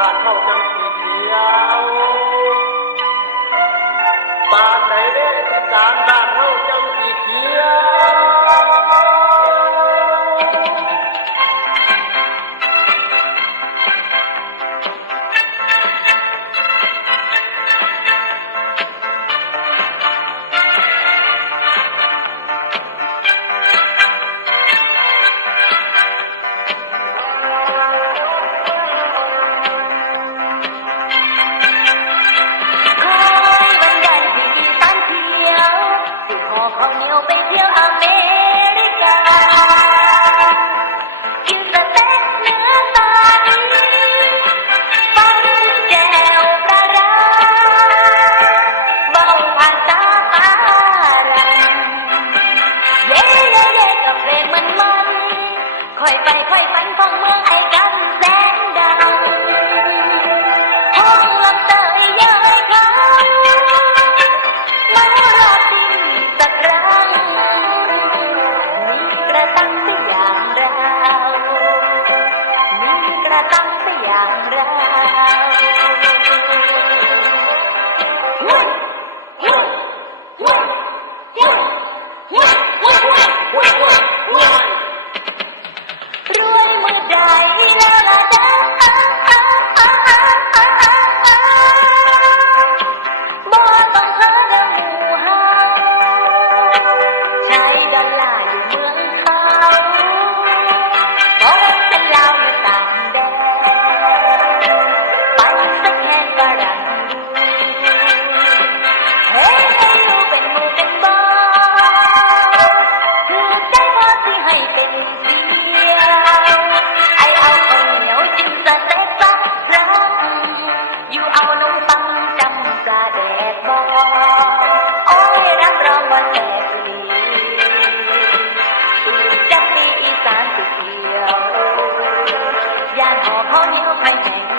บ้านเฮาจังสีเขียวบ้านไหนเด้การบ้านเฮาจังสีเขียวไปเที่ยวอเมริกากินสเต็กเนื้อสันฟังแก้วปลาร้าเบาภาษาฝรั่งเย่เย่เย่กับเพลงมันค่อยไปค่อยฝันของเมืองไอ้กันแสนดังห้องลำเตยเย้ยเขามารอที่สักครั้งกระตั้งสยามรวยมือใดแล้วล่ะจ๊ะบ่ต้องหาเรื่องหมู่เฮาใช้ดอลลาร์อยู่เมืองเขาบ่เป็นลาวอยู่ต่างแดนไปสักแห่งฝรั่งเฮ้ยอยู่เป็นหมู่เป็นบ่คือใจพอสิให้เป็นเสียวไอเอาข้าวเหนียวจิ้มสเต็กสักครั้งอยู่เอานมปังจำจะแดดบ่โอ้ยรับรองว่าแซ่บอีจับตีอีสานสุดเดียวยานหอข้าวเหนียวไข่แห้ง